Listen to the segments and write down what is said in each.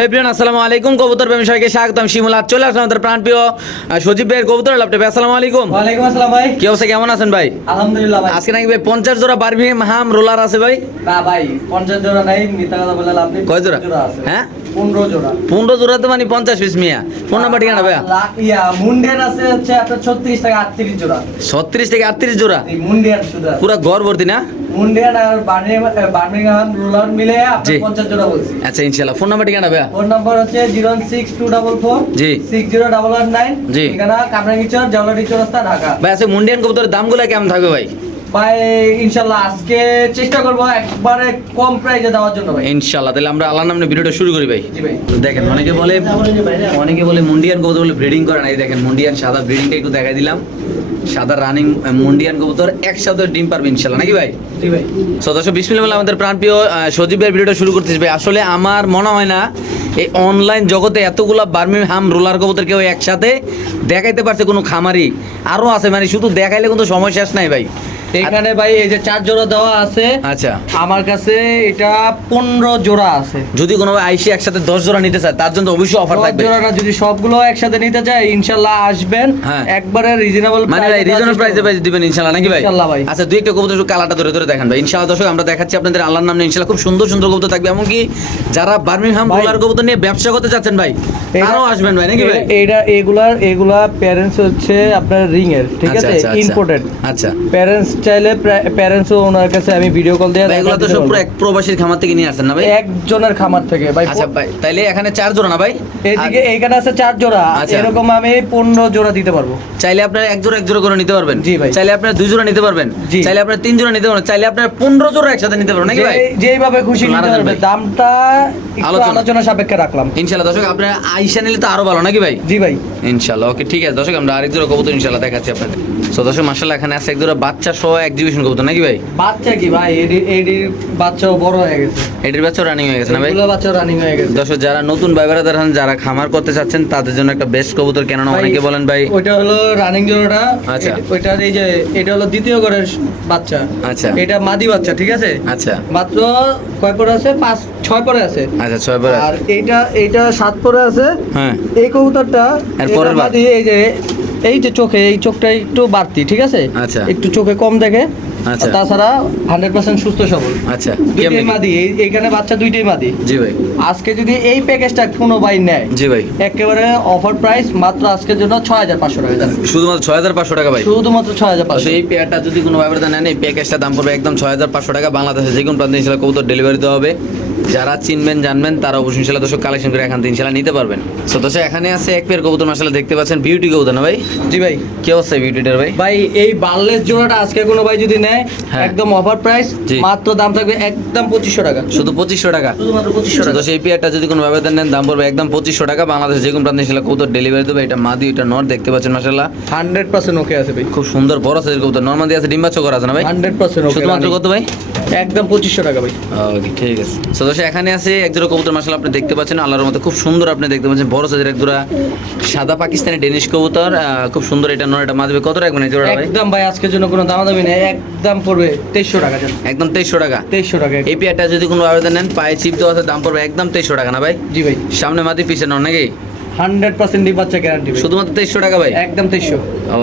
আসসালামু আলাইকুম। কবুতর ব্যবসায়ীকে স্বাগতম। শিমুলা চলে আসলাম আমাদের প্রাণপ্রিয় সজীব ভাইয়ের কবুতর লাপটে ভাই আসসালামু আলাইকুম। ওয়ালাইকুম আসসালাম ভাই। কি অবস্থা কেমন আছেন ভাই? আলহামদুলিল্লাহ ভাই। আজকে নাকি ভাই পঞ্চাশ জোড়া বার্মিং হাম রোলার আছে ভাই? না ভাই পঞ্চাশ জোড়া নাই মিথ্যা কথা বলে লাভ নেই কয় জোড়া? হ্যাঁ? পনেরো জোড়া। পনেরো জোড়া তো মানে পঞ্চাশ পিস মিয়া। ফোন নাম্বার ঠিকানা ভাইয়া? ইয়া মুন্ডিয়ান আছে হচ্ছে আপনার ছত্রিশ থেকে আটত্রিশ জোড়া। ছত্রিশ থেকে আটত্রিশ জোড়া? এই মুন্ডিয়ান শুধু। পুরা ঘর ভর্তি না? মুন্ডিয়ান আর বার্মিংহাম রুলার মিলে। পঞ্চাশ জোড়া বলছি। আচ্ছা ফোন নাম্বার ঠিকানা ভাইয়া? ফোন নাম্বার হচ্ছে zero six two double four জি। Six zero double one nine. জি। ঠিকানা কামরাঙ্গিচর জওলারি চৌরাস্তা ঢাকা। ভাই আছে মুন্ডিয়ান কবুতরের দামগুলো কেমন থাকবে ভাই? ভাই ইনশাল্লাহ আজকে চেষ্টা করব একবারে কম প্রাইসে দেওয়ার জন্য ভাই। ইনশাল্লাহ তাহলে আমরা আল্লাহ নামে ভিডিওটা শুরু করি ভাই। দেখেন অনেকে বলে অনেকে বলে মুন্ডিয়ান কবুতর বলে ব্রিডিং করে না। দেখেন মুন্ডিয়ান সাদা ব্রিডিংটা একটু দেখাই দিলাম। সাদা রানিং মুন্ডিয়ান কবুতর একসাথে ডিম পারবে ইনশাল্লাহ নাকি ভাই? জি ভাই। সদস্য বিসমিল্লাহ আমাদের প্রাণপ্রিয় ভিডিওটা শুরু করতেছি ভাই। আসলে আমার মনে হয় না এই অনলাইন জগতে এতগুলা বার্মিংহাম রোলার কবুতর কেউ একসাথে দেখাইতে পারছে কোনো খামারি। আরও আছে মানে শুধু দেখাইলে কিন্তু সময় শেষ নাই ভাই। এখানে ভাই এই যে চার জোড়া দেওয়া আছে। আচ্ছা। আমার কাছে এটা পনেরো জোড়া আছে। যদি কোনো ভাই আইসি একসাথে দশ জোড়া নিতে চায় তার জন্য অবশ্যই অফার থাকবে। জোড়া না যদি সবগুলো একসাথে নিতে চাই ইনশাল্লাহ আসবেন। হ্যাঁ। একবারে রিজনেবল মানে ভাই রিজনেবল প্রাইসে ভাই দিবেন ইনশাআল্লাহ নাকি ভাই? ইনশাআল্লাহ ভাই। আচ্ছা দুই একটা কবুতর একটু কালারটা ধরে ধরে দেখান ভাই। ইনশাআল্লাহ দর্শক আমরা দেখাচ্ছি আপনাদের আল্লাহর নামে ইনশাআল্লাহ খুব সুন্দর সুন্দর কবুতর থাকবে। এমনকি যারা বার্মিংহাম। রোলার কবুতর নিয়ে ব্যবসা করতে চাচ্ছেন ভাই তারাও আসবেন ভাই নাকি ভাই? এটা এগুলার এগুলা প্যারেন্টস হচ্ছে আপনার রিং এর ঠিক আচ্ছা, আছে? আচ্ছা, আচ্ছা। ইম্পোর্টেড আচ্ছা। প্যারেন্টস চাইলে প্যারেন্টসও ওনার কাছে আমি ভিডিও কল দিয়ে এগুলো তো সব পুরো এক প্রবাসীর খামার থেকে নিয়ে আসেন না ভাই? একজনের খামার থেকে ভাই আচ্ছা ভাই তাইলে এখানে চার জোড়া না ভাই? এইদিকে এইখানে আছে চার জোড়া আচ্ছা। এরকম আমি পনেরো জোড়া দিতে পারব। চাইলে আপনার এক জোড়া এক জোড়া করে নিতে পারবেন? জি ভাই। চাইলে আপনার দুই জোড়া নিতে পারবেন? জি। চাইলে আপনার তিন জোড়া নিতে পারবেন? চাইলে আপনার পনেরো জোড়া একসাথে নিতে পারবেন নাকি ভাই? যে- যেইভাবে খুশি নিতে নারায়ণ পারবে দামটা একটু আলোচনা। আলোচনা সাপেক্ষে রাখলাম। ইনশাআল্লাহ দর্শক আপনার আইসা নিলে তো আরও ভালো নাকি ভাই? জি ভাই। ইনশাআল্লাহ ওকে ঠিক আছে দর্শক আমরা আরেক জোড়া কবুতর ইনশাআল্লাহ দেখাচ্ছি আপনাদের। তো দর্শক মাশাআল্লাহ এখানে আছে এক জোড়া বাচ্চা সহ এক্সিবিশন কবুতর নাকি ভাই? বাচ্চা কি ভাই? এডি এডির বাচ্চাও বড় হয়ে গেছে। এটির বাচ্চা রানিং হয়ে গেছে না ভাই? এগুলো বাচ্চা রানিং হয়ে গেছে। দর্শক যারা নতুন ভাইবারা দেখেন যারা খামার করতে চাচ্ছেন তাদের জন্য একটা বেস্ট কবুতর কেননা ভাই, অনেকে বলেন ভাই ওইটা হলো রানিং জোড়াটা। আচ্ছা। ওইটার এই যে এটা হলো দ্বিতীয় ঘরের বাচ্চা। আচ্ছা। এটা মাদি বাচ্চা ঠিক আছে? আচ্ছা। মাত্র কয় পরে আছে? পাঁচ ছয় পরে আছে। আচ্ছা ছয় বার আর এইটা এইটা সাত পরে আছে। হ্যাঁ। এই কবুতরটা এর পরের? মাদি, এই যে এই যে চোখে এই চোখটা একটু বাড়তি ঠিক আছে? আচ্ছা। একটু চোখে কম দেখে। আচ্ছা। তাছাড়া হান্ড্রেড পার্সেন্ট সুস্থ সবল। আচ্ছা। দুইটাই মাদি এইখানে বাচ্চা দুইটাই মাদি। জি ভাই। আজকে যদি এই প্যাকেজটা কোনো ভাই নেয় জি ভাই। একেবারে অফার প্রাইস মাত্র আজকের জন্য ছয় হাজার পাঁচশো টাকা শুধুমাত্র ছয় হাজার পাঁচশো টাকা ভাই। শুধুমাত্র ছয় হাজার পাঁচশো। এই পেয়ারটা যদি কোনো ব্যবহার নেন এই প্যাকেজটা দাম পড়বে একদম ছয় হাজার পাঁচশো টাকা। বাংলাদেশে যে কোনো প্রান্তে ইনশাল্লাহ কবুতর ডেলিভারি দেওয়া হবে। যারা চিনবেন জানবেন তারা অবশ্যই ইনশাল্লাহ দর্শক কালেকশন করে এখান থেকে ইনশাল্লাহ নিতে পারবেন। তো দর্শক এখানে আছে এক পেয়ার কবুতর মাসাল্লাহ দেখতে পাচ্ছেন। বিউটি কবুতর না ভাই? জি ভাই। কি অবস্থা বিউটিটার ভাই? ভাই এই বার্লেস জোড়াটা আজকে কোনো ভাই যদি নেয় হ্যাঁ। একদম অফার প্রাইস মাত্র দাম থাকবে একদম পঁচিশশো টাকা। শুধু পঁচিশশো টাকা? শুধুমাত্র পঁচিশশো তো সেই পেয়ারটা যদি কোনো ব্যবধান নেন দাম পড়বে একদম পঁচিশশো টাকা। বাংলাদেশ যে কোনো প্রান্তে ইনশাল্লাহ কবুতর ডেলিভারি দেবে। এটা মাদি এটা নর দেখতে পাচ্ছেন মাসাল্লাহ হান্ড্রেড পার্সেন্ট ওকে আছে ভাই। খুব সুন্দর বড় সাইজের কবুতর। নর্মাদি আছে ডিম্বাচ্ছ করা আছে না ভাই? হান্ড্রেড পার্সেন্ট শুধুমাত্র কত ভাই? একদম পঁচিশশো টাকা ভাই। ওকে ঠিক আছে। দর্শক এখানে আছে এক জোড়া কবুতর মাসাল আপনি দেখতে পাচ্ছেন আল্লাহর মতো খুব সুন্দর আপনি দেখতে পাচ্ছেন বড় সাইজের এক জোড়া সাদা পাকিস্তানি ডেনিশ কবুতর আহ, খুব সুন্দর এটা নয় এটা মাঝবে। কত রাখবেন এই জোড়া একদম ভাই আজকের জন্য কোনো দামাদামি নেই একদম পড়বে তেইশশো টাকা একদম তেইশশো টাকা। তেইশশো টাকা এই পেয়ারটা যদি কোনো আবেদন নেন পায়ে চিপ দেওয়া আছে দাম পড়বে একদম তেইশশো টাকা না ভাই? জি ভাই। সামনে মাদি পিছনে নাকি? হান্ড্রেড পার্সেন্ট ডিপ বাচ্চা গ্যারান্টি শুধুমাত্র তেইশশো টাকা ভাই? একদম তেইশশো।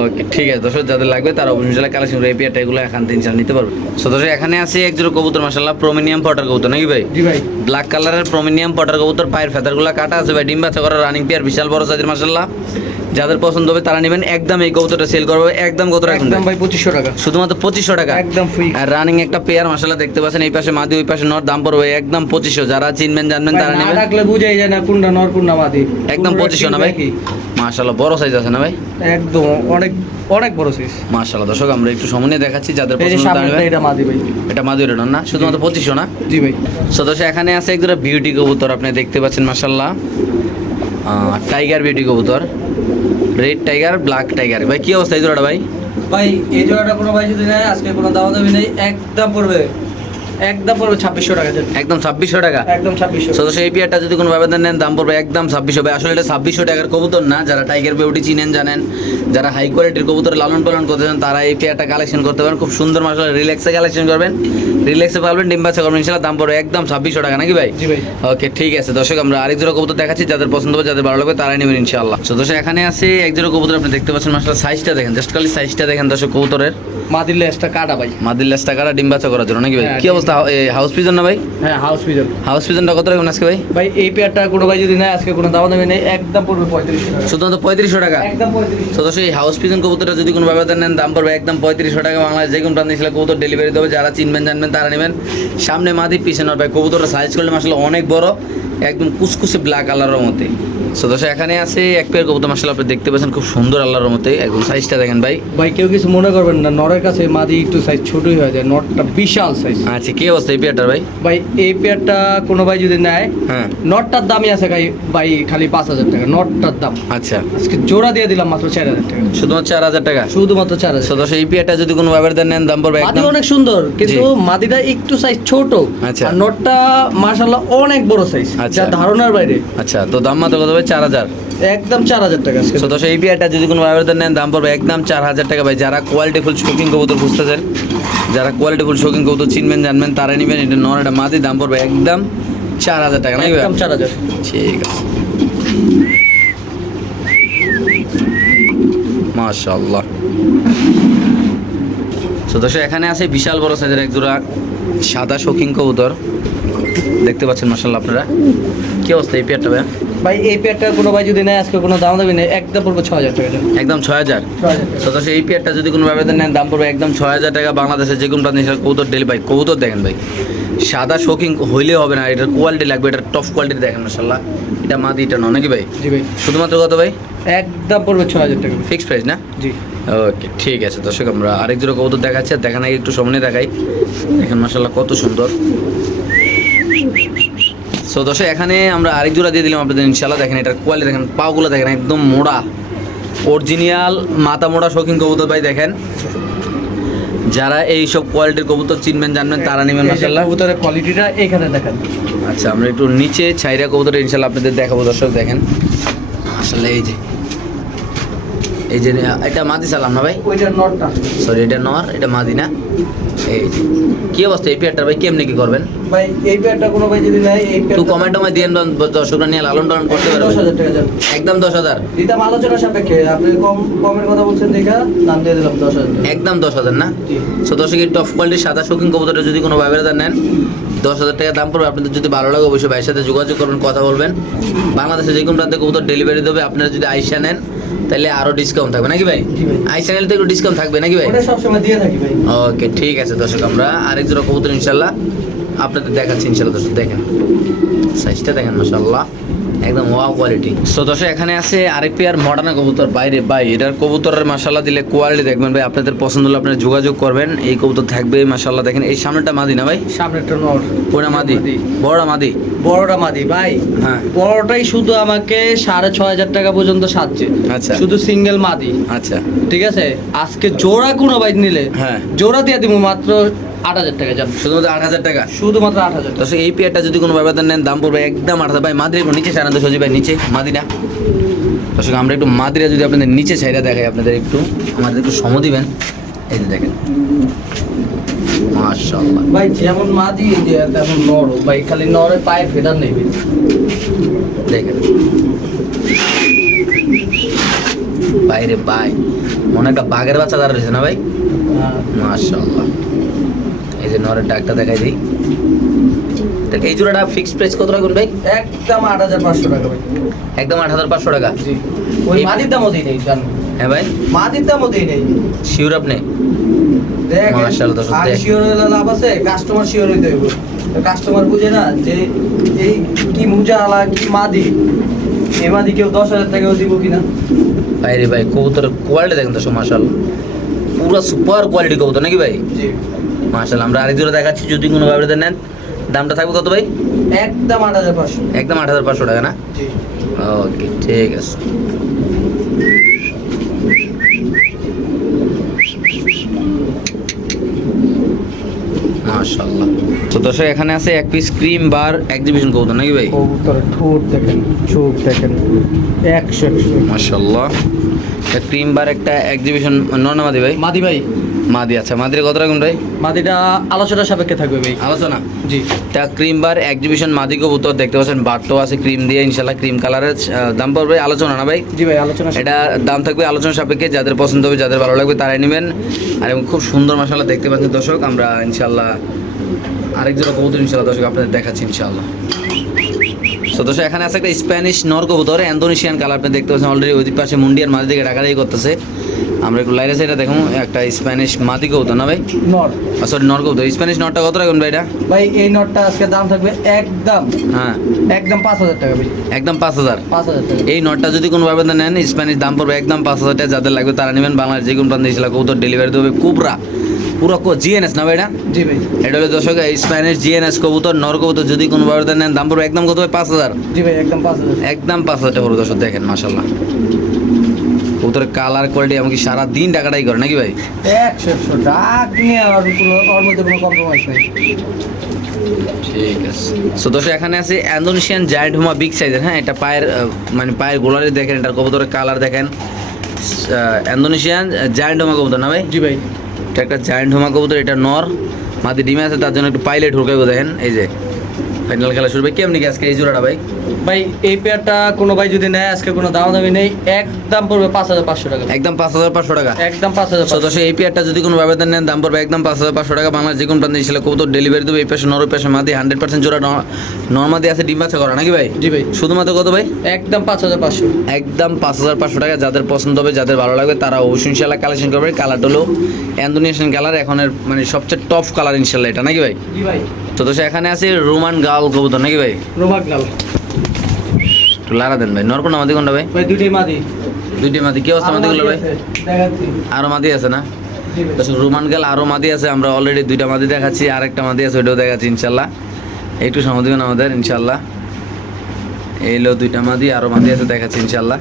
ওকে ঠিক আছে দর্শক যাদের লাগবে তারা অবশ্যই কালেকশন এই পেয়ারটা এগুলো এখান থেকে ইনশাল্লাহ নিতে পারবে। সো দর্শক এখানে আছে এক জোড়া কবুতর মাসাল্লাহ প্রমিনিয়াম পটার কবুতর নাকি ভাই? জি ভাই। ব্ল্যাক কালারের প্রমিনিয়াম পটার কবুতর পায়ের ফেদারগুলো কাটা আছে ভাই ডিম বাচ্চা করার রানিং পেয়ার বিশাল বড় সাইজের মাসাল্লাহ যাদের পছন্দ হবে তারা নেবেন। একদম এই কবুতরটা সেল করবে একদম কত রাখুন একদম ভাই? পঁচিশশো টাকা। শুধুমাত্র পঁচিশশো টাকা। একদম ফ্রি আর রানিং একটা পেয়ার মশলা দেখতে পাচ্ছেন। এই পাশে মাদি ওই পাশে নর দাম পড়বে একদম পঁচিশশো। যারা চিনবেন জানবেন তারা নেবেন। রাখলে বুঝাই যায় না কোনটা নর কোনটা মাদি। একদম পঁচিশশো না ভাই? কি? মাশাল্লাহ বড় সাইজ আছে না ভাই? একদম অনেক অনেক বড় সাইজ মাশাল্লাহ দর্শক আমরা একটু সময় দেখাচ্ছি। যাদের পছন্দ সামনে। এটা মাদি ভাই। এটা মাদুর না? শুধুমাত্র পঁচিশশো না? জি ভাই। সদস্য এখানে আছে একজোড়া বিউটি কবুতর আপনি দেখতে পাচ্ছেন মাসাল্লাহ টাইগার বিউটি কবুতর। রেড টাইগার ব্ল্যাক টাইগার ভাই, কি অবস্থা এই জোড়াটা ভাই? ভাই, এই জোড়াটা কোনো ভাই যদি নেয়, আজকে কোনো দাওয়া দাবি নেই, একদম পড়বে। একদম পড়বে ছাব্বিশশো টাকা একদম ছাব্বিশশো টাকা? একদম ছাব্বিশশো। সদস্য এই পেয়ারটা যদি কোনো ব্যবধান নেন দাম পড়বে একদম ছাব্বিশশো। ভাই আসলে এটা ছাব্বিশশো টাকার কবুতর না যারা টাইগার বিউটি চিনেন জানেন। যারা হাই কোয়ালিটির কবুতর লালন পালন করতে চান তারা এই পেয়ারটা কালেকশন করতে পারেন। খুব সুন্দর মাসাল রিল্যাক্সে কালেকশন করবেন। রিল্যাক্সে পারবেন ডিম বাচ্চা করবেন ইনশাল্লাহ দাম পড়বে একদম ছাব্বিশশো টাকা নাকি ভাই? ওকে ঠিক আছে। দর্শক আমরা আরেক জোড়া কবুতর দেখাচ্ছি যাদের পছন্দ হবে যাদের ভালো লাগবে তারাই নেবেন ইনশাআল্লাহ। তো দর্শক এখানে আছে এক জোড়া কবুতর আপনি দেখতে পাচ্ছেন মাসাল সাইজটা দেখেন জাস্ট খালি সাইজটা দেখেন দর্শক কবুতরের। মাদির লেসটা কাটা ভাই। মাদির লেস টাকাটা ডিম বাচ্চা করার জন্য নাকি ভাই? হ্যাঁ, কি ঠিক। অবস্থা হাউস পিজন না ভাই? হ্যাঁ হাউস পিজন হাউস পিজনটা কত রাখবেন আজকে ভাই? ভাই এই পেয়ারটা কোনো ভাই যদি নেয় আজকে কোনো দাম দামি নেই একদম পড়বে পঁয়ত্রিশশো টাকা। শুধুমাত্র পঁয়ত্রিশশো টাকা? একদম পঁয়ত্রিশশো সদস্য এই হাউস পিজন কবুতরটা যদি কোনো ব্যবধান নেন দাম পড়বে একদম পঁয়ত্রিশশো টাকা। বাংলাদেশ যে কোনো প্রান্তে কবুতর ডেলিভারি দেবে যারা চিনবেন জানবেন তারা নেবেন। সামনে মাদি পিছনে ভাই কবুতরটা সাইজ করলে আসলে অনেক বড় একদম কুচকুচে ব্ল্যাক কালারের মধ্যে। সদস্য এখানে আছে এক পেয়ার কবুতর মাসাল আপনি দেখতে পাচ্ছেন খুব সুন্দর আল্লাহর মধ্যে একদম সাইজটা দেখেন ভাই। ভাই কেউ কিছু মনে করবেন না নরের কাছে মাদি একটু সাইজ ছোটই হয়ে যায় নটটা বিশাল সাইজ আচ্ছা কি অবস্থা এই পেয়ারটার ভাই? ভাই এই পেয়ারটা কোনো ভাই যদি নেয় হ্যাঁ। নটটার দামই আছে ভাই ভাই খালি পাঁচ হাজার টাকা নটটার দাম। আচ্ছা। আজকে জোড়া দিয়ে দিলাম মাত্র চার হাজার টাকা। শুধুমাত্র চার হাজার টাকা? শুধুমাত্র চার হাজার। সদস্য এই পেয়ারটা যদি কোনো ব্যবধান নেন দাম পড়বে মাদি অনেক সুন্দর কিন্তু মাদিটা একটু সাইজ ছোট। আচ্ছা। আর নটটা মাশাল্লাহ অনেক বড় সাইজ আচ্ছা। ধারণার বাইরে। আচ্ছা তো দাম মাত্র কত ভাই? চার হাজার। একদম চার হাজার টাকা আজকে। সদস্য এই যদি কোনো ব্যবধান নেন দাম পড়বে একদম চার হাজার টাকা। ভাই যারা কোয়ালিটি ফুল শৌখিন কবুতর খুঁজতেছেন যারা কোয়ালিটি ফুল শৌখিন কবুতর চিনবেন জানবেন তারা নেবেন। এটা নর এটা মাদি দাম পড়বে একদম চার হাজার টাকা নাকি একদম চার হাজার। ঠিক আছে। মাশাআল্লাহ। সদস্য এখানে আছে বিশাল বড় সাইজের এক জোড়া সাদা শৌখিন কবুতর। দেখতে পাচ্ছেন মাশাআল্লাহ আপনারা। কি অবস্থা এই পেয়ারটা ভাই ভাই এই পেয়ারটা কোনো ভাই যদি নেয় আজকে কোনো দাম দাবি নেই একদম পড়বে ছ হাজার টাকা একদম ছয় হাজার? সদস্য এই পেয়ারটা যদি কোনো ব্যবধান নেন দাম পড়বে একদম ছয় হাজার টাকা বাংলাদেশের যে কোনো কবুতর ডেলি ভাই কবুতর দেখেন ভাই সাদা শৌখিন হইলে হবে না এটার কোয়ালিটি লাগবে এটার টপ কোয়ালিটি দেখেন মাসাল্লাহ এটা মাদি এটা ন নাকি ভাই? জি ভাই। শুধুমাত্র কত ভাই? একদম পড়বে ছ হাজার টাকা। ফিক্সড প্রাইস না? জি। ওকে ঠিক আছে দর্শক আমরা আরেক জোড়া কবুতর দেখাচ্ছি আর দেখান আগে একটু সামনে দেখাই। দেখেন মাসাল্লাহ কত সুন্দর। সো দর্শক এখানে আমরা আরেক জোড়া দিয়ে দিলাম আপনাদের ইনশাল্লাহ দেখেন এটার কোয়ালিটি দেখেন পাগুলো দেখেন একদম মোড়া। অরিজিনাল মাথা মোড়া শৌখিন কবুতর ভাই দেখেন। যারা এই সব কোয়ালিটির কবুতর চিনবেন জানবেন তারা নেবেন মাসাল্লাহ কবুতরের কোয়ালিটিটা এখানে দেখেন। আচ্ছা আমরা একটু নিচে ছাইরা কবুতর ইনশাল্লাহ আপনাদের দেখাবো দর্শক দেখেন। আসলে এই যে। এই যে এটা মাদি সালাম না ভাই? সরি এটা নর এটা মাদি না? এই কি অবস্থা এই পেয়ারটা ভাই? কেমনি কি করবেন? ভাই এই পেয়ারটা কোনো ভাই যদি নেয় এই পেয়ারটা কমেন্ট টমেন্ট দিয়ে দর্শকরা নিয়ে লালন টালন করতে পারবে হাজার টাকা একদম দশ হাজার? দিতাম আলোচনা সাপেক্ষে আপনি কম কমের কথা বলছেন দেখা দাম দিয়ে দিলাম দশ হাজার টাকা। একদম দশ হাজার না? জি। সো দর্শক এই টপ কোয়ালিটির সাদা শৌখিন কবুতরটা যদি কোনো ব্যবহার নেন দশ হাজার টাকা দাম পড়বে। আপনাদের যদি ভালো লাগে অবশ্যই ভাইয়ের সাথে যোগাযোগ করবেন কথা বলবেন। বাংলাদেশে যে কোনো প্রান্তে কবুতর ডেলিভারি দেবে। আপনারা যদি আইসা নেন তাহলে আরও ডিসকাউন্ট থাকবে নাকি ভাই? আই চ্যানেল থেকে তো একটু ডিসকাউন্ট থাকবে নাকি ভাই? ওটা সবসময় দিয়ে থাকি ভাই। ওকে ঠিক আছে দর্শক আমরা আরেক জোড়া কবুতর ইনশাল্লাহ আপনাদের দেখাচ্ছি ইনশাল্লাহ দর্শক দেখেন। সাইজটা দেখেন মাশাল্লাহ একদম ওয়াও কোয়ালিটি সো দর্শক এখানে আছে আরেক পেয়ার মডার্ন কবুতর। বাইরে ভাই এটার কবুতরের মাশাল্লাহ দিলে কোয়ালিটি দেখবেন ভাই আপনাদের পছন্দ হলে আপনারা যোগাযোগ করবেন। এই কবুতর থাকবে মাশাল্লাহ দেখেন এই সামনেটা মাদি না ভাই? সামনেরটা নট ওটা মাদি। বড়টা মাদি? বড়টা মাদি ভাই। হ্যাঁ। বড়টাই শুধু আমাকে সাড়ে ছয় হাজার টাকা পর্যন্ত সাজছে। আচ্ছা। শুধু সিঙ্গেল মাদি। আচ্ছা। ঠিক আছে? আজকে জোড়া কোনো বাইক নিলে হ্যাঁ। জোড়া দিয়ে দিব মাত্র আট হাজার টাকা যান শুধুমাত্র আট হাজার টাকা? শুধুমাত্র আট হাজার এই পেয়ারটা যদি কোনো ব্যাপার নেন দাম পড়বে একদম আট হাজার। ভাই মাদির একটু নিচে সারান্ত সজি ভাই নিচে মাদিরা দর্শক আমরা একটু মাদিরা যদি আপনাদের নিচে ছাইরা দেখাই আপনাদের একটু আমাদের একটু সম দিবেন। এই যে দেখেন। মাশাআল্লাহ। ভাই যেমন মাদি তেমন নর। ভাই খালি নরের পায়ে ফেদার নেই ভাই। দেখেন। বাইরে বাই। মনে একটা বাঘের বাচ্চা দাঁড়া রয়েছে না ভাই? হ্যাঁ। মাশাআল্লাহ। এই যে নরের ডাকটা দেখাই দিই। এই জোড়াটা ফিক্সড প্রাইস কত রাখবেন ভাই? একদম আট হাজার পাঁচশো টাকা ভাই। একদম আট হাজার পাঁচশো টাকা? জি। ওই দামও দিই নেই জান। হ্যাঁ ভাই। দামও দিই নেই। শিওর আপনি? মাশাআল্লাহ, আর। শিওর হলে লাভ আছে কাস্টমার শিওর হইতে হইব। কাস্টমার বুঝে না যে এই কি মুজা আলা কি মাদি। এই মাদি কেউ দশ হাজার টাকাও দিব কিনা। বাইরে ভাই কবুতরের কোয়ালিটি দেখেন তো মাশাল পুরো সুপার কোয়ালিটি কবুতর নাকি ভাই? জি। মাশাল আমরা আরেক জোড়া দেখাচ্ছি যদি কোনো ব্যবহার নেন। দামটা থাকবে কত ভাই? একদম আট হাজার পাঁচশো। একদম আট হাজার পাঁচশো টাকা না? ওকে ঠিক আছে। মাশাআল্লাহ। তো দর্শক এখানে আছে এক পিস ক্রিম বার এক্সিবিশন কবুতর নাকি ভাই? কবুতরের ঠোঁট দেখেন চোখ দেখেন একশো একশো। মাশাআল্লাহ। ক্রিম বার একটা এক্সিবিশন নর্নামাদি ভাই? মাদি ভাই। মাদি আচ্ছা মাদির কত রকম ভাই? মাদিটা আলোচনা সাপেক্ষে থাকবে ভাই। আলোচনা? জি। তা ক্রিম বার এক্সিবিশন মাদি কবুতর দেখতে পাচ্ছেন বারটো আছে ক্রিম দিয়ে ইনশাল্লাহ ক্রিম কালারের দাম পড়বে আলোচনা না ভাই? জি ভাই আলোচনা এটা দাম থাকবে আলোচনা সাপেক্ষে যাদের পছন্দ হবে যাদের ভালো লাগবে তারাই নেবেন। আর এবং খুব সুন্দর মশালা দেখতে পাচ্ছেন দর্শক আমরা ইনশাল্লাহ আরেক জোড়া কবুতর ইনশাল্লাহ দর্শক আপনাদের দেখাচ্ছি ইনশাল্লাহ তো এখানে আছে একটা স্প্যানিশ নর কবুতর ইন্দোনেশিয়ান কালার আপনি দেখতে পাচ্ছেন। অলরেডি ওই পাশে মুন্ডিয়ার মাঝে দিকে ডাকাডাকি করতেছে। আমরা একটু লাইরে সাইডে দেখুন একটা স্প্যানিশ মাদি কবুতর না ভাই? নট সরি নর কবুতর। স্প্যানিশ নরটা কত রাখুন ভাই এটা? ভাই এই নটটা আজকে দাম থাকবে একদম। হ্যাঁ। একদম পাঁচ হাজার টাকা ভাই। একদম পাঁচ হাজার? পাঁচ হাজার টাকা। এই নটটা যদি কোনো ভাবে নেন স্প্যানিশ দাম পড়বে একদম পাঁচ হাজার টাকা। যাদের লাগবে তারা নেবেন বাংলাদেশ যে কোনো প্রান্তে কবুতর ডেলিভারি দেবে কুবরা। পুরো জিএনএস না ভাই এটা জি ভাই। এটা হলো দর্শক স্প্যানিশ জিএনএস কবুতর নর কবুতর যদি কোনো ভাবে নেন দাম পড়বে একদম কত হবে পাঁচ হাজার। জি ভাই একদম পাঁচ হাজার। একদম পাঁচ হাজার টাকা পড়বে দর্শক দেখেন মাসাল্লাহ কবুতরের কালার কোয়ালিটি এমনকি সারা দিন টাকাটাই করে নাকি ভাই? একশো একশো ডাক নিয়ে আর ওর মধ্যে কোনো কম্প্রোমাইজ নেই। ঠিক আছে। সো এখানে আছে ইন্দোনেশিয়ান জায়ান্ট হুমা বিগ সাইজের হ্যাঁ এটা পায়ের মানে পায়ের গোলারে দেখেন এটার কবুতরের কালার দেখেন। ইন্দোনেশিয়ান জায়ান্ট হুমা কবুতর না ভাই? জি ভাই। এটা একটা জায়েন্ট হোমা কবুতর, এটা নর। মাদি ডিমে আছে, তার জন্য একটু পাইলেট ঢুকাইবো দেখেন, এই যে। ফাইনাল খেলা শুরু ভাই কেমনি আজকে এই জোড়াটা ভাই? ভাই এই পেয়ারটা কোনো ভাই যদি নেয় আজকে কোনো দাম দামি নেই। একদম পড়বে পাঁচ হাজার পাঁচশো টাকা। একদম পাঁচ হাজার পাঁচশো টাকা? একদম পাঁচ হাজার দর্শক এই পেয়ারটা যদি কোনো ব্যবধান নেন দাম পড়বে একদম পাঁচ হাজার পাঁচশো টাকা। বাংলাদেশ যে কোনো প্রান্তে ছিল কত ডেলিভারি দেবে। এই পাশে নর পাশে মাদি হান্ড্রেড পার্সেন্ট জোড়া নর্মাদি আছে ডিম বাচ্চা করা নাকি ভাই? জি ভাই। শুধুমাত্র কত ভাই? একদম পাঁচ হাজার পাঁচশো। একদম পাঁচ হাজার পাঁচশো টাকা। যাদের পছন্দ হবে যাদের ভালো লাগবে তারা অবশ্যই ইনশাল্লাহ কালেকশন করবে। কালারটা হলো ইন্দোনেশিয়ান কালার এখনের মানে সবচেয়ে টপ কালার ইনশাল্লাহ এটা নাকি ভাই? জি ভাই। তো তো এখানে আছে রোমান গাল কবুতর নাকি ভাই? রোমাক লাল একটু লারা দেন ভাই। নরকোনা মাদি কোনটা ভাই? ভাই দুইটাই মাদি। দুইটি মাদি। কি অবস্থা মাদিগুলো ভাই? দেখাচ্ছি। আরও মাদি আছে না? রোমান গাল আরও মাদি আছে আমরা অলরেডি দুইটা মাদি দেখাচ্ছি আরেকটা মাদি আছে ওইটাও দেখাচ্ছি ইনশাল্লাহ। একটু সময় দিবেন আমাদের ইনশাল্লাহ। এই হলো দুইটা মাদি আরও মাদি আছে দেখাচ্ছি ইনশাল্লাহ।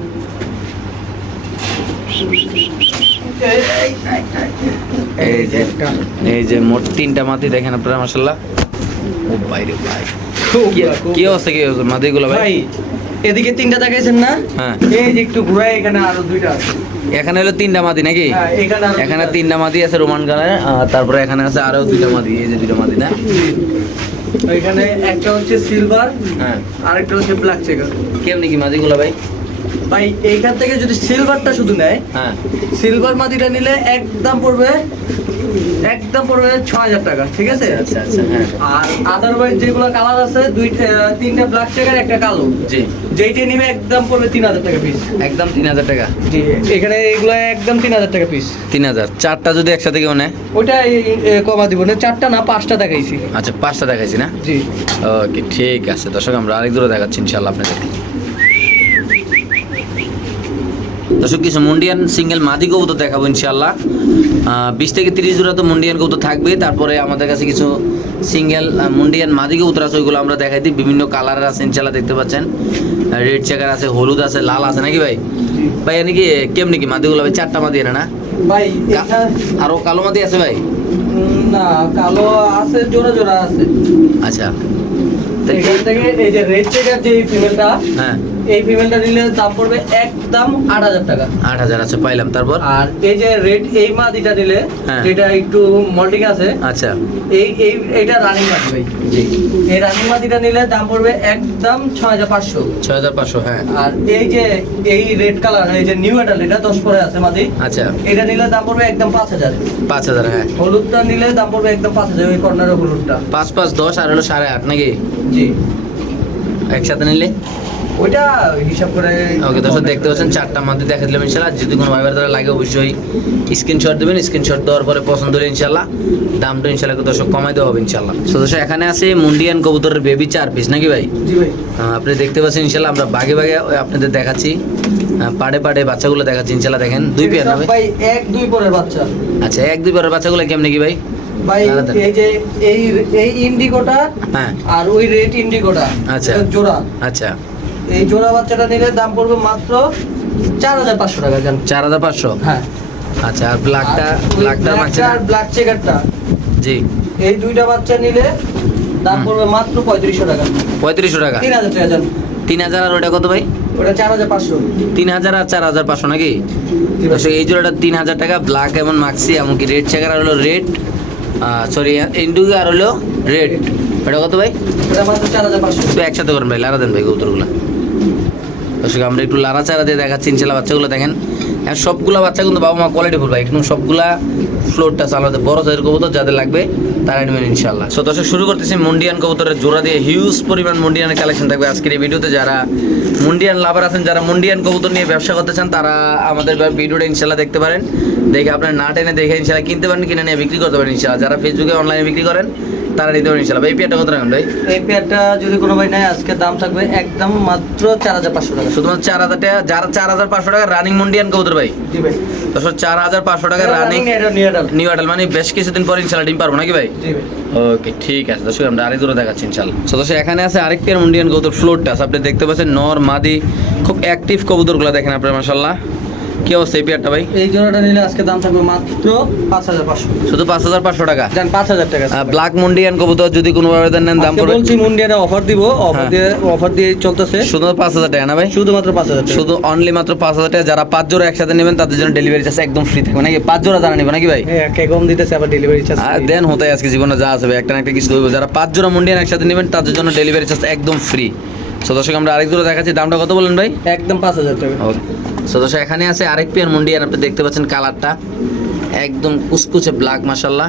এই যে এই যে মোট তিনটা মাদি দেখেন আপনারা মাসাল্লাহ ও বাইরে ভাই। কি- অবস্থা কি অবস্থা? মাদিগুলো ভাই? এদিকে তিনটা দেখাইছেন না? হ্যাঁ। এই যে একটু ঘুরে এখানে আরও দুইটা আছে। এখানে হলো তিনটা মাদি নাকি? হ্যাঁ, এখানে। তিনটা মাদি আছে রোমান কালার তারপরে এখানে আছে আরও দুইটা মাদি এই যে দুইটা মাদি না? এখানে একটা হচ্ছে সিলভার হ্যাঁ। আরেকটা হচ্ছে ব্ল্যাক চেকার কেমনি কি মাদিগুলো ভাই? ভাই এইখান থেকে যদি সিলভারটা শুধু নেয় হ্যাঁ। সিলভার মাদিটা নিলে একদম পড়বে একদম পড়বে ছ হাজার টাকা ঠিক আছে? আচ্ছা আচ্ছা হ্যাঁ। আর আদারওয়াইজ যেগুলো কালার আছে দুইটা তিনটা ব্ল্যাক চেকার একটা কালো। জি। যেইটা নিবে একদম পড়বে তিন হাজার টাকা পিস একদম তিন হাজার টাকা। জি এখানে এগুলো একদম তিন হাজার টাকা পিস তিন হাজার। চারটা যদি একসাথে কেউ নেয়? ওইটা এই- কমা দিব। না চারটা না পাঁচটা দেখাইছি। আচ্ছা পাঁচটা দেখাইছি না? জি। ওকে ঠিক আছে। দর্শক আমরা আরেক দূরে দেখাচ্ছি ইনশাল্লাহ আপনাদেরকে। দর্শক কিছু মুন্ডিয়ান সিঙ্গেল মাদি কবুতর দেখাবো ইনশাল্লাহ বিশ থেকে তিরিশ জোড়া তো মুন্ডিয়ান কবুতর থাকবে। তারপরে আমাদের কাছে কিছু সিঙ্গেল মুন্ডিয়ান মাদি কবুতর আছে ওইগুলো আমরা দেখাই দিই। বিভিন্ন কালারের আছে ইনশাল্লাহ দেখতে পাচ্ছেন। রেড চেকার আছে হলুদ আছে লাল আছে নাকি ভাই? ভাই এনে কি কেমনি কি মাদিগুলো ভাই? চারটা মাদি এনে না? ভাই আরও কালো মাদি আছে ভাই? না কালো আছে জোড়া জোড়া আছে। আচ্ছা। এখান থেকে এই যে রেড চেকার যে ফিমেলটা হ্যাঁ। এই ফিমেলটা নিলে দাম পড়বে একদম আট হাজার টাকা। আট হাজার পাইলাম। তারপর? আর এই যে রেড এই মাদিটা নিলে হ্যাঁ। যেটা একটু মল্টিং আছে আচ্ছা। এই এই এইটা রানিং মাদি ভাই। জি। এই রানিং মাদিটা নিলে দাম পড়বে একদম ছয় হাজার পাঁচশো। ছয় হাজার পাঁচশো হ্যাঁ। আর এই যে এই রেড কালার এই যে নিউ এটা দশ পরে আছে মাদি। আচ্ছা। এটা নিলে দাম পড়বে একদম পাঁচ হাজার। পাঁচ হাজার হ্যাঁ। হলুদটা নিলে দাম পড়বে একদম পাঁচ হাজার ওই কর্নারের হলুদটা। পাঁচ পাঁচ দশ আর হলো সাড়ে আট নাকি? জি। একসাথে নিলে? ওইটা হিসাব করে ওকে দর্শক দেখতে পাচ্ছেন চারটা দেখা দিলাম ইনশাল্লাহ। যদি কোনো ভাইবার দ্বারা লাগে অবশ্যই স্ক্রিনশট দেবেন। স্ক্রিনশট দেওয়ার পরে পছন্দ হলে ইনশাল্লাহ দামটা ইনশাল্লাহ দর্শক কমাই দেওয়া হবে ইনশাল্লাহ। তো দর্শক এখানে আছে মুন্ডিয়ান কবুতরের বেবি চার পিস নাকি ভাই? জি ভাই। আপনি দেখতে পাচ্ছেন ইনশাল্লাহ আমরা বাগে বাগে আপনাদের দেখাচ্ছি। পাড়ে পাড়ে বাচ্চাগুলো দেখাচ্ছি ইনশাল্লাহ দেখেন। দুই পেয়ার না ভাই? এক দুই পরের বাচ্চা। আচ্ছা এক দুই পেয়ারের বাচ্চাগুলো কেমনি কি ভাই? ভাই এই যে এই এই ইন্ডিগোটা হ্যাঁ। আর ওই রেড ইন্ডিগোটা আচ্ছা। জোড়া। আচ্ছা। এই জোড়া বাচ্চাটা নিলে দাম পড়বে মাত্র চার হাজার পাঁচশো টাকা জান। চার হাজার পাঁচশো? হ্যাঁ। আচ্ছা আর ব্ল্যাকটা ব্ল্যাকটা মারছে আর ব্ল্যাক চেকারটা। জি। এই দুইটা বাচ্চা নিলে দাম পড়বে মাত্র পঁয়ত্রিশশো টাকা। পঁয়ত্রিশশো টাকা? তিন হাজার টাকা যান তিন হাজার আর ওটা কত ভাই? ওটা চার হাজার পাঁচশো। তিন হাজার আর চার হাজার পাঁচশো নাকি? এই জোড়াটা তিন হাজার টাকা ব্ল্যাক এমন মাক্সি এমনকি রেড চেকার আর হলো রেড সরি ইন্ডুগো আর হলো রেড। ওটা কত ভাই? এটা একসাথে করেন ভাই লারা দেন ভাই কবুতরগুলো। দর্শক, আমরা একটু লারা চারা দিয়ে দেখাচ্ছি, ইনশাল্লাহ বাচ্চাগুলো দেখেন। হ্যাঁ সবগুলো বাচ্চা কিন্তু বাবা মা কোয়ালিটি ফুল ভাই। একদম সবগুলা ফ্লোরটা চালাতে বড় সাইজের কবুতর যাদের লাগবে তারা নেবেন ইনশাল্লাহ সো দর্শক শুরু করতেছি মুন্ডিয়ান কবুতরের জোড়া দিয়ে। হিউজ পরিমাণ মুন্ডিয়ানের কালেকশন থাকবে আজকের এই ভিডিওতে। যারা মুন্ডিয়ান লাভার আছেন যারা মুন্ডিয়ান কবুতর নিয়ে ব্যবসা করতে চান তারা আমাদের ভিডিওটা ইনশাল্লাহ দেখতে পারেন। দেখে আপনার না টেনে দেখে ইনশাল্লাহ কিনতে পারেন কিনে নিয়ে বিক্রি করতে পারেন ইনশাল্লাহ যারা ফেসবুকে অনলাইনে বিক্রি করেন তারা নিতে পারেন ইনশাল্লাহ ভাই পেয়ারটা কত রাখেন ভাই? এই পেয়ারটা যদি কোনো ভাই নেয় আজকে দাম থাকবে একদম মাত্র চার হাজার পাঁচশো টাকা। শুধুমাত্র চার হাজার টাকা যারা চার হাজার পাঁচশো টাকা রানিং মুন্ডিয়ান কবুতর ভাই। দর্শক চার হাজার পাঁচশো টাকা রানিং নিউ আডাল মানে বেশ কিছুদিন পর ইনশাল্লাহ ডিম পারব নাকি ভাই? ওকে ঠিক আছে দর্শক আমরা আরেক দূরে দেখাচ্ছি ইনশাল্লাহ তো দর্শক এখানে আছে আরেকটি মুন্ডিয়ান কবুতর ফ্লোর টাস আপনি দেখতে পাচ্ছেন নর মাদি খুব অ্যাক্টিভ কবুতরগুলো দেখেন আপনার মাসাল্লাহ কি অবস্থা এই পেয়ারটা ভাই? এই জোড়াটা নিলে আজকে দাম থাকবে মাত্র পাঁচ হাজার পাঁচশো। শুধু পাঁচ হাজার পাঁচশো টাকা? যান পাঁচ হাজার টাকা ব্ল্যাক মুন্ডিয়ান কবুতর যদি কোনো ভাবে দেন দাম পড়বে। বলছি মুন্ডিয়াটা অফার দিব অফার হ্যাঁ। দিয়ে অফার দিয়ে চলতেছে। শুধু পাঁচ হাজার টাকা না ভাই? শুধুমাত্র পাঁচ হাজার শুধু অনলি মাত্র পাঁচ হাজার টাকা। যারা পাঁচ জোড়া একসাথে নেবেন তাদের জন্য ডেলিভারি চার্জ একদম ফ্রি থাকবে। নাকি পাঁচ জোড়া যারা নেবে নাকি ভাই? হ্যাঁ কম দিতেছে আবার ডেলিভারি চার্জ আর দেন হতে আজকে জীবনে যা আসবে একটা না একটা কিছু হইবে। যারা পাঁচ জোড়া মুন্ডিয়ান একসাথে নেবেন তাদের জন্য ডেলিভারি চার্জ একদম ফ্রি সো দর্শক আমরা আরেক জোড়া দেখাচ্ছি। দামটা কত বলেন ভাই? একদম পাঁচ হাজার টাকা। সো দর্শক এখানে আছে আরেক পেয়ার মুন্ডিয়ান আপনি দেখতে পাচ্ছেন কালারটা। একদম কুচকুচে ব্ল্যাক মাশাল্লাহ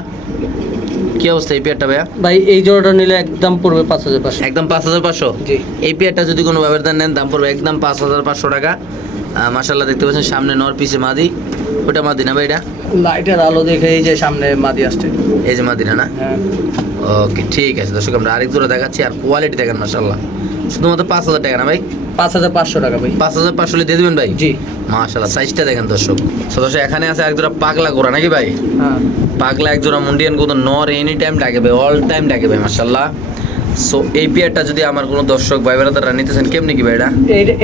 কি অবস্থা এই পেয়ারটা ভাইয়া? ভাই এই জোড়াটা নিলে একদম পড়বে পাঁচ হাজার পাঁচশো। একদম পাঁচ হাজার পাঁচশো? এই পেয়ারটা যদি কোনো ব্যবধান নেন দাম পড়বে একদম পাঁচ হাজার পাঁচশো টাকা। মাসাল্লাহ দেখতে পাচ্ছেন সামনে নর পিছে মাদি। ওটা মাদি না ভাই এটা? লাইটের আলো দেখে এই যে সামনে মাদি আসছে। এই যে মাদিনা না হ্যাঁ। ওকে ঠিক আছে। দর্শক আমরা আরেক জোড়া দেখাচ্ছি আর কোয়ালিটি দেখেন মাসাল্লাহ শুধুমাত্র পাঁচ হাজার টাকা না ভাই? পাঁচ হাজার পাঁচশো টাকা ভাই। পাঁচ হাজার পাঁচশো দিয়ে দেবেন ভাই? জি। মাশাল্লাহ সাইজটা দেখেন দর্শক। So, দর্শক এখানে আছে এক পাগলা নাকি ভাই? হ্যাঁ। পাগলা মুন্ডিয়ান কোনো নর এনি টাইম ডাকে ভাই অল টাইম ডাকে ভাই মাশাল্লাহ সো এই পেয়ারটা যদি আমার কোনো দর্শক ভাই নিতেছেন কেমনি কি ভাই এটা?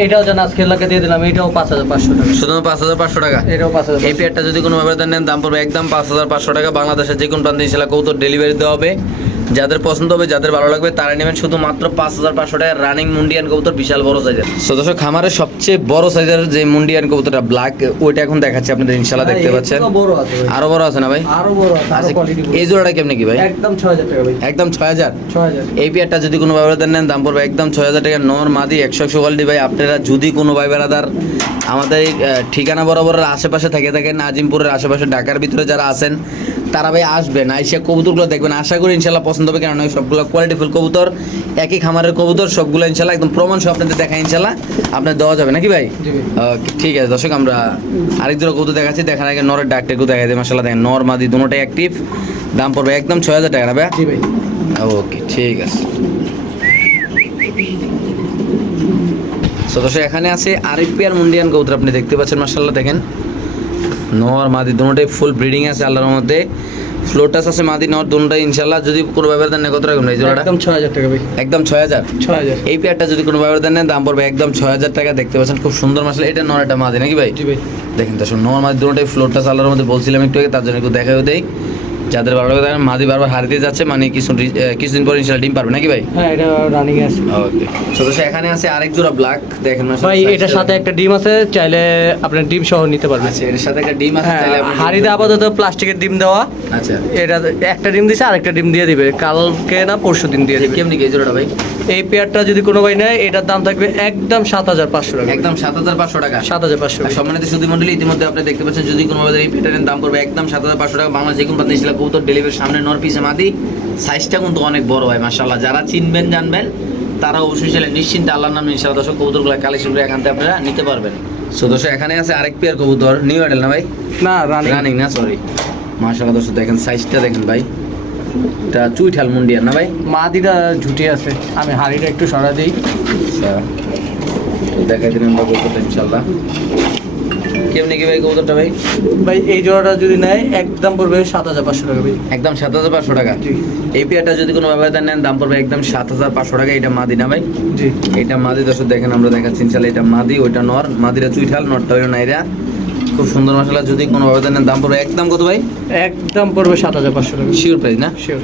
এটাও আজকে দিয়ে দিলাম এটাও পাঁচ হাজার পাঁচশো টাকা। শুধু পাঁচ হাজার পাঁচশো টাকা? এটাও পাঁচ হাজার এই পেয়ারটা যদি কোনো নেন দাম পড়বে একদম পাঁচ হাজার পাঁচশো টাকা। বাংলাদেশের যে কোনো প্রান্তে ইনশাল্লাহ কৌতুর ডেলিভারি দেওয়া হবে। যাদের পছন্দ হবে যাদের ভালো লাগবে তারা নেবেন শুধু মাত্র পাঁচ হাজার পাঁচশো টাকা রানিং মুন্ডিয়ান কবুতর বিশাল বড় সাইজের সো দর্শক খামারের সবচেয়ে বড় সাইজের যে মুন্ডিয়ান কবুতরটা ব্ল্যাক ওইটা এখন দেখাচ্ছি আপনাদের ইনশাল্লাহ দেখতে হ্যাঁ, পাচ্ছেন আছে ভাই। আরও বড় আছে না ভাই? আরও বড় আছে আচ্ছা, এই জোড়াটা কেমনি কি ভাই? একদম ছয় হাজার টাকা ভাই। একদম ছয় হাজার? ছয় হাজার। এই পেয়ারটা যদি কোনো ভাই বেড়াদার নেন দাম পড়বে একদম ছয় হাজার টাকা। নর মাদি একশো একশো কোয়ালিটি ভাই। আপনারা যদি কোনো ভাই বেড়াদার আমাদের ঠিকানা বরাবরের আশেপাশে থেকে থাকেন আজিমপুরের আশেপাশে ঢাকার ভিতরে যারা আছেন তারা ভাই আসবেন আইসা কবুতরগুলো দেখবেন। আশা করি ইনশাল্লাহ পছন্দ হবে কারণ ওই সবগুলো কোয়ালিটিফুল কবুতর একই খামারের কবুতর সবগুলো ইনশাল্লাহ একদম প্রমাণ সহ আপনাদের দেখা ইনশাল্লাহ আপনার দেওয়া যাবে নাকি ভাই? ঠিক আছে দর্শক আমরা আরেক জোড়া কবুতর দেখাচ্ছি দেখার আগে নরের ডাকটা একটু দেখা যায় মাসাল্লাহ দেখেন নর মাদি দুটোটাই অ্যাক্টিভ দাম পড়বে একদম ছয় হাজার টাকা না ভাই? ওকে ঠিক আছে। দর্শক এখানে আছে আরেক পেয়ার মুন্ডিয়ান কবুতর আপনি দেখতে পাচ্ছেন মার্শাল্লাহ দেখেন। নর মাদি দুটাই ফুল ব্রিডিং আছে আল্লাহর মধ্যে ফ্লোটাস আছে মাদি নর দুটাই ইনশাল্লাহ যদি কোনো ব্যাপার দেন কত রাখবেন এই জোড়াটা। একদম ছয় হাজার টাকা ভাই। একদম ছয় হাজার? ছয় হাজার। এই পেয়ারটা যদি কোনো ব্যাপার দেন দাম পড়বে একদম ছয় হাজার টাকা। দেখতে পাচ্ছেন খুব সুন্দর মাসাল। এটা নর একটা মাদি নাকি ভাই? জি ভাই। দেখেন তো নর মাদি দুটাই ফ্লোটাস আল্লাহর মধ্যে বলছিলাম একটু আগে তার জন্য একটু দেখাও দেই। যাদের ভালো লাগে তারা মাদি বারবার হারিয়ে যাচ্ছে মানে কিছু কিছুদিন পর ইনশাল ডিম পারবে নাকি ভাই? হ্যাঁ এটা রানিং আছে। ওকে সদস্য এখানে আছে আরেক জোড়া ব্ল্যাক দেখেন না ভাই এটার সাথে একটা ডিম আছে চাইলে আপনি ডিম সহ নিতে পারবেন। আচ্ছা এর সাথে একটা ডিম আছে চাইলে তাহলে আপনি- হাড়িতে আপাতত প্লাস্টিকের ডিম দেওয়া। আচ্ছা। এটা একটা ডিম দিছে আরেকটা ডিম দিয়ে দিবে। কালকে না পরশু দিন দিয়ে দিবে। কেমনি কি জোড়াটা ভাই? এই পেয়ারটা যদি কোনো ভাই নেয় এটার দাম থাকবে একদম সাত হাজার পাঁচশো টাকা। একদম সাত হাজার পাঁচশো টাকা। সাত হাজার পাঁচশো সম্মানিত সুদী মন্ডলী ইতিমধ্যে আপনি দেখতে পাচ্ছেন যদি কোনো ভাবে এই প্যাটার্নের দাম করবে একদম সাত হাজার পাঁচশো টাকা। বাংলা যে কোনো পাত্র ছিল কৌতর ডেলিভারি সামনে নর পিছে মাদি। সাইজটা কিন্তু অনেক বড় হয় মাশাল্লাহ যারা চিনবেন জানবেন তারা অবশ্যই ছিলেন নিশ্চিন্তে আল্লাহর নামে ইনশাল্লাহ দর্শক কবুতরগুলো কালেকশন করে এখান থেকে আপনারা নিতে পারবেন। সো দর্শক এখানে আছে আরেক পেয়ার কবুতর। নিউ অ্যাডেল না ভাই? না রানিং না সরি মাশাআল্লাহ দর্শক দেখেন সাইজটা দেখেন ভাই। এটা চুইঠাল মুন্ডিয়ান না ভাই? মাদিটা ঝুটি আছে আমি হাড়িটা একটু সরা দিই। আচ্ছা দেখাই দিন আমরা কবুতরটা ইনশাআল্লাহ। কেমনি কি ভাই কবুতরটা ভাই? ভাই এই জোড়াটা যদি নেয় একদম পড়বে সাত হাজার পাঁচশো টাকা ভাই। একদম সাত হাজার পাঁচশো টাকা? এই পেয়ারটা যদি কোনো ব্যবধান নেন দাম পড়বে একদম সাত হাজার পাঁচশো টাকা এটা মাদি না ভাই। জি। এটা মাদি দর্শক দেখেন আমরা দেখাচ্ছি ইনশাল্লাহ এটা মাদি ওইটা নর মাদিরা চুইঠাল নরটা হইল নাইরা। খুব সুন্দর মশলা যদি কোনো নেন দাম পড়বে একদম কত ভাই? একদম পড়বে সাত হাজার পাঁচশো টাকা। শিওর প্রাইস না? শিওর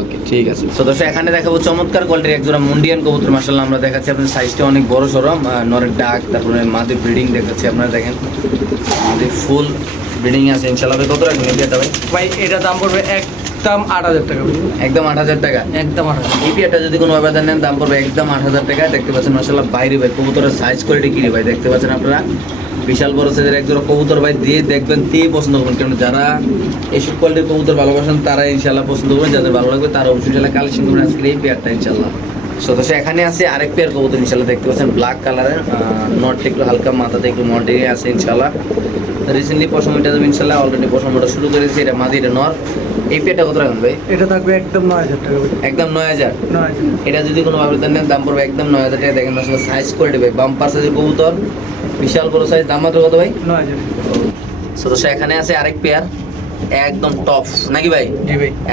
ওকে ঠিক আছে। তো দর্শক এখানে দেখাবো চমৎকার কোয়ালিটির এক জোড়া মুন্ডিয়ান কবুতর মাসাল্লাহ আমরা দেখাচ্ছি আপনার সাইজটা অনেক বড় সরম নরের ডাক তারপরে মাদের ব্রিডিং দেখাচ্ছি আপনারা দেখেন। মাদের ফুল ব্রিডিং আছে ইনশাল্লাহ কত রাখবেন এটা ভাই? ভাই এটা দাম পড়বে একদম আট হাজার টাকা। একদম আট হাজার টাকা? একদম আট হাজার। এই পিয়াটা যদি কোনো ব্যবধান নেন দাম পড়বে একদম আট হাজার টাকা। দেখতে পাচ্ছেন মাসাল্লাহ বাইরে ভাই কবুতরের সাইজ কোয়ালিটি কি ভাই? দেখতে পাচ্ছেন আপনারা? বিশাল বড় সাইজের এক জোড়া কবুতর ভাই, দিয়ে দেখবেন দিয়ে পছন্দ করবেন। কারণ যারা এইসব কোয়ালিটির কবুতর ভালোবাসেন, তারা ইনশাল্লাহ পছন্দ করবেন। যাদের ভালো লাগবে তারা অবশ্যই ইনশাল্লাহ কালেকশন করবেন। আজকের এই পেয়ারটা ইনশাল্লাহ সদস্য এখানে আছে আরেক পেয়ার কবুতর ইনশাল্লাহ দেখতে পাচ্ছেন ব্ল্যাক কালারের নটটা একটু হালকা, মাথাতে একটু মডেল আছে ইনশাল্লাহ রিসেন্টলি পশমটা ইনশাল্লাহ অলরেডি পশমটা শুরু করেছে, এটা মাদি এটা নর এই পেয়ারটা কত রাখবেন ভাই? এটা থাকবে একদম নয় হাজার টাকা একদম নয় হাজার? নয় এটা যদি কোনো আবেদন নেন দাম পড়বে একদম নয় হাজার টাকা। দেখেন আসলে সাইজ কোয়ালিটি ভাই বাম্পার সাইজের কবুতর বিশাল বড় সাইজ দাম মাত্র কত ভাই? নয় হাজার সদস্য এখানে আছে আরেক পেয়ার একদম টপ নাকি ভাই?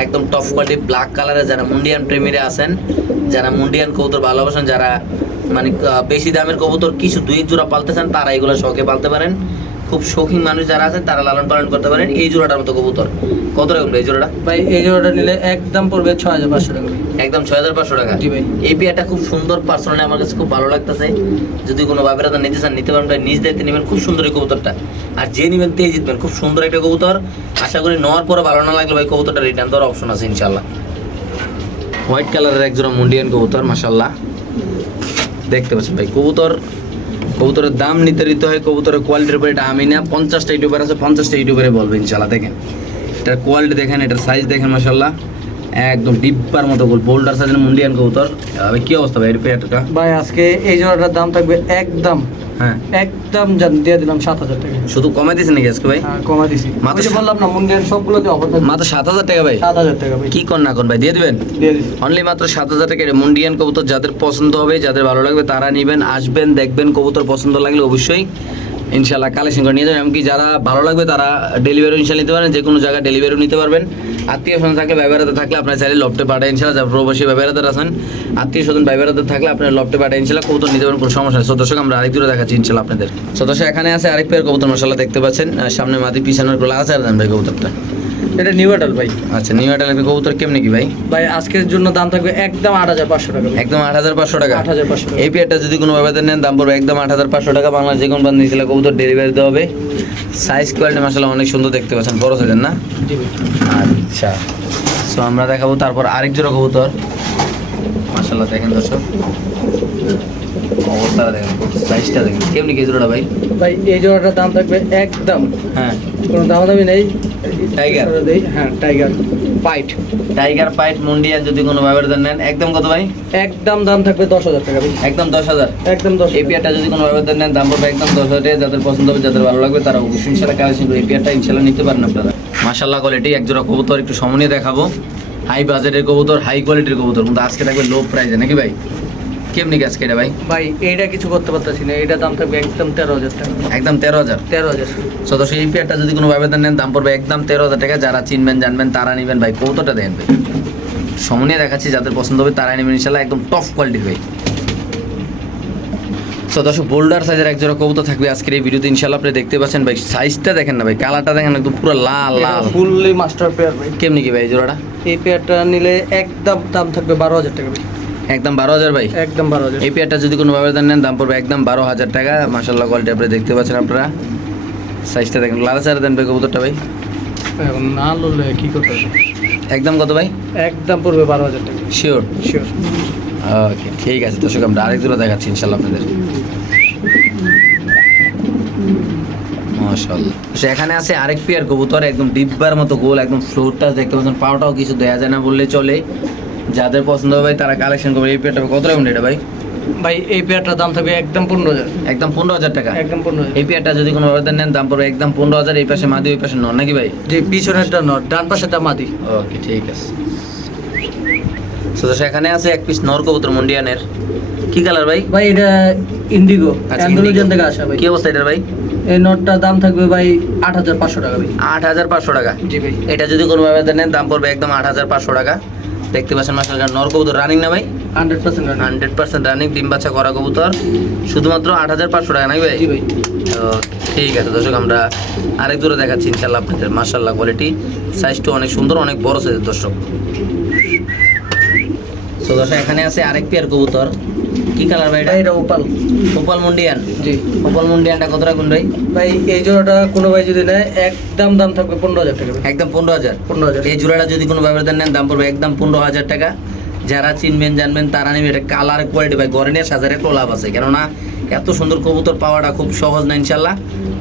একদম টপ কোয়ালিটি ব্ল্যাক কালারের যারা মুন্ডিয়ান প্রেমীরা আছেন যারা মুন্ডিয়ান কবুতর ভালোবাসেন যারা মানে বেশি দামের কবুতর কিছু দুই জোড়া পালতে চান তারা এগুলো শখে পালতে পারেন। খুব শৌখিন মানুষ যারা আছেন তারা লালন পালন করতে পারেন। এই জোড়াটার মতো কবুতর। কত রাখুন এই জোড়াটা? ভাই এই জোড়াটা নিলে একদম পড়বে ছয় হাজার পাঁচশো টাকা একদম ছয় হাজার পাঁচশো টাকা? জি ভাই। এই পেয়ারটা খুব সুন্দর পার্সোনালি আমার কাছে খুব ভালো লাগতেছে। যদি কোনো বাবেরা তো নিতে চান নিতে পারেন ভাই। নিজ দায়িত্বে নেবেন খুব সুন্দর এই কবুতরটা। আর যে নেবেন তেই জিতবেন। খুব সুন্দর একটা কবুতর। আশা করি নেওয়ার পরে ভালো না লাগলে ভাই কবুতরটা রিটার্ন দেওয়ার অপশন আছে ইনশাল্লাহ হোয়াইট কালারের একজোড়া মুন্ডিয়ান কবুতর মাসাল্লাহ দেখতে পাচ্ছেন ভাই কবুতর কবুতরের দাম নির্ধারিত হয় কবুতরের কোয়ালিটির উপরে, এটা আমি না, পঞ্চাশটা ইউটিউবার আছে, পঞ্চাশটা ইউটিউবারে বলব ইনশাল্লাহ দেখেন। এটার কোয়ালিটি দেখেন, এটার সাইজ দেখেন মাসাল্লাহ একদম ডিব্বার মতো গোল বোল্ডার সাইজের মুন্ডিয়ান কবুতর। কি অবস্থা ভাই, এর পেয়ারটা? ভাই, আজকে এই জোড়াটার দাম থাকবে একদম হ্যাঁ। একদম দিয়ে দিলাম সাত হাজার টাকা। শুধু কমাই দিয়েছে নাকি আজকে ভাই? হ্যাঁ, কমা দিছি। মাত্র বললাম না মুন্ডের সবগুলোতে অফার থাকবে। মাত্র সাত হাজার টাকা ভাই? সাত হাজার টাকা ভাই। কি কর না কর ভাই দিয়ে দিবেন? দিয়ে অনলি মাত্র সাত হাজার টাকা। মুন্ডিয়ান কবুতর যাদের পছন্দ হবে যাদের ভালো লাগবে তারা নেবেন আসবেন দেখবেন কবুতর পছন্দ লাগলে অবশ্যই ইনশাল্লাহ কালেকশন করে নিয়ে যাবেন এমনকি যারা ভালো লাগবে তারা ডেলিভারি ইনশাল নিতে পারেন যে কোনো জায়গায় ডেলিভারিও নিতে পারবেন। আত্মীয় স্বজন থাকলে ব্যবহারাতে থাকলে আপনার চাইলে লফটে পাঠায়। ইনশাল্লাহ যারা প্রবাসী ব্যবহারাতে আছেন, আত্মীয় স্বজন ব্যবহারাতে থাকলে আপনার লফটে পাঠায়। ইনশাল্লাহ কবুতর নিতে পারেন কোনো সমস্যা নেই। সদস্যকে আমরা আরেক দূরে দেখাচ্ছি ইনশাল্লাহ আপনাদের। সদস্য এখানে আছে আরেক পেয়ার কবুতর মশাল্লাহ দেখতে পাচ্ছেন। সামনে মাটি পিছানোর গোলা আছে। আর দেন ভাই কবুতরটা। এটা নিউ অ্যাডাল ভাই। আচ্ছা নিউ আইটাল কবুতর কেমনি কি ভাই? ভাই আজকের জন্য দাম থাকবে একদম আট হাজার পাঁচশো টাকা একদম আট হাজার পাঁচশো টাকা? আট হাজার পাঁচশো এই পেয়ারটা যদি কোনো ব্যবধান নেন দাম পড়বে একদম আট হাজার পাঁচশো টাকা। বাংলা যে কোনো বান্ধব নিয়েছিল কবুতর ডেলিভারি দেওয়া হবে। সাইজ কোয়ালিটি মাসাল্লাহ অনেক সুন্দর দেখতে পাচ্ছেন। বড় সাইজের না? আচ্ছা। সো আমরা দেখাবো তারপর আরেক জোড়া কবুতর। মাসাল্লাহ দেখেন দর্শক। অবস্থাটা দেখেন সাইজটা দেখেন। কেমনি কে জোড়াটা ভাই? ভাই এই জোড়াটার দাম থাকবে একদম। হ্যাঁ। কোনো দামাদামি নেই? দেই হ্যাঁ টাইগার পাইট টাইগার পাইট মুন্ডিয়ান যদি কোনো ব্যবধান নেন। একদম কত ভাই? একদম দাম থাকবে দশ হাজার টাকা ভাই। একদম দশ হাজার? একদম দশ এই পেয়ারটা যদি কোনো ব্যবধান নেন। দাম পড়বে একদম দশ হাজার। টাকা। যাদের পছন্দ হবে যাদের ভালো লাগবে তারা অবশ্যই ইনশাল্লাহ করে এই পেয়ারটা ইনশাল্লাহ নিতে পারেন আপনারা। মাশাল্লাহ কোয়ালিটি একজোড়া কবুতর একটু সমনিয়ে দেখাবো। হাই বাজেটের কবুতর হাই কোয়ালিটির কবুতর। কিন্তু আজকে থাকবে লো প্রাইসে নাকি ভাই? কেমনি আজকে এটা ভাই? ভাই এইটা কিছু করতে পারতেছি না। এটা দাম থাকবে একদম তেরো হাজার টাকা। একদম তেরো হাজার? তেরো হাজার। সদস্য এই পেয়ারটা যদি কোনো ব্যবধান নেন দাম পড়বে একদম তেরো হাজার টাকা। যারা চিনবেন জানবেন তারা নেবেন ভাই কবুতরটা দেন ভাই। সমনিয়ে দেখাচ্ছি যাদের পছন্দ হবে তারা নেবেন ইনশাল্লাহ একদম টপ কোয়ালিটির ভাই। সদস্য বোল্ডার সাইজের এক জোড়া কবুতর থাকবে আজকের এই ভিডিওতে। ইনশাল্লাহ আপনি দেখতে পাচ্ছেন ভাই সাইজটা দেখেন না ভাই কালারটা দেখেন একদম পুরো লাল লাল। ফুললি মাস্টার পেয়ার ভাই। কেমনি কি ভাই এই জোড়াটা? এই পেয়ারটা নিলে একদম দাম থাকবে বারো হাজার টাকা ভাই। একদম বারো হাজার ভাই? একদম বারো হাজার। এই পেয়ারটা যদি কোনো ব্যবধান নেন দাম পড়বে একদম বারো হাজার টাকা। মাসাল্লাহ কোয়ালিটি আপনি দেখতে পাচ্ছেন আপনারা। সাইজটা দেখেন লাল সাইজ দেন ভাই কবুতরটা ভাই। না লড়লে কি করতে একদম কত ভাই? একদম পড়বে বারো হাজার টাকা। শিওর শিওর ওকে ঠিক আছে দর্শক আমরা আরেক জোড়া দেখাচ্ছি ইনশাল্লাহ আপনাদের। মাশাআল্লাহ। এখানে আছে আরেক পেয়ার কবুতর একদম ডিব্বার মতো গোল একদম ফ্লোরটা দেখতে পাচ্ছেন পাওটাও কিছু দেয়া যায় না বললে চলে। যাদের পছন্দ হবে তারা কালেকশন করবে। এই পেয়ারটা কত রাখুন এটা ভাই? ভাই এই পেয়ারটার দাম থাকবে একদম পনেরো হাজার। একদম পনেরো হাজার টাকা? একদম পনেরো এই পেয়ারটা যদি কোনো ব্যবধান নেন দাম পড়বে একদম পনেরো হাজার এই পাশে মাদি ওই পাশে নন নাকি ভাই? যে পিছনেরটা নট ডান পাশেরটা মাদি। ওকে ঠিক আছে। তো এখানে আছে এক পিস নর কবুতর মুন্ডিয়ানের। কি কালার ভাই? ভাই এটা ইন্ডিগো আচ্ছা, অ্যান্ডোলোজিয়ান থেকে আসা ভাই। কি অবস্থা এটার ভাই? এই নটটার দাম থাকবে ভাই আট হাজার পাঁচশো টাকা ভাই। আট হাজার পাঁচশো টাকা। জি ভাই। এটা যদি কোনো ব্যবধান নেন দাম পড়বে একদম আট হাজার পাঁচশো টাকা। দেখতে পাচ্ছেন মাসাল নর কবুতর রানিং না ভাই? Hundred percent hundred percent running ডিম বাচ্চা করা কবুতর। শুধুমাত্র আট হাজার পাঁচশো টাকা নাকি ভাই? ভাই। তো ঠিক আছে দর্শক আমরা আরেক দূরে দেখাচ্ছি ইনশাল্লাহ আপনাদের মাসাল্লাহ কোয়ালিটি সাইজটা অনেক সুন্দর অনেক বড় সাইজের দর্শক। তো দর্শক এখানে আছে আরেক পেয়ার কবুতর। কি কালার ভাই এটা? এটা ওপাল ওপাল মুন্ডিয়ান জি। ওপাল মুন্ডিয়ানটা কত রাখুন ভাই? ভাই এই জোড়াটা কোনো ভাই যদি নেয় একদম দাম থাকবে পনেরো হাজার টাকা একদম পনেরো হাজার? পনেরো হাজার। এই জোড়াটা যদি কোনো ব্যবধান নেন দাম পড়বে একদম পনেরো হাজার টাকা। যারা চিনবেন জানবেন তারা নেবে। এটা কালার কোয়ালিটি ভাই ঘরে নিয়ে সাজার একটু লাভ আছে। কেননা এত সুন্দর কবুতর পাওয়াটা খুব সহজ না ইনশাল্লাহ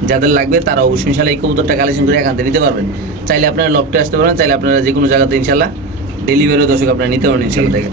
যাদের লাগবে তারা অবশ্যই ইনশাল্লাহ এই কবুতরটা কালেকশন করে এখান থেকে নিতে পারবেন। চাইলে আপনারা লফটে আসতে পারেন চাইলে আপনারা যে কোনো জায়গাতে ইনশাল্লাহ ডেলিভারি দর্শক আপনারা নিতে পারেন ইনশাল্লাহ থেকে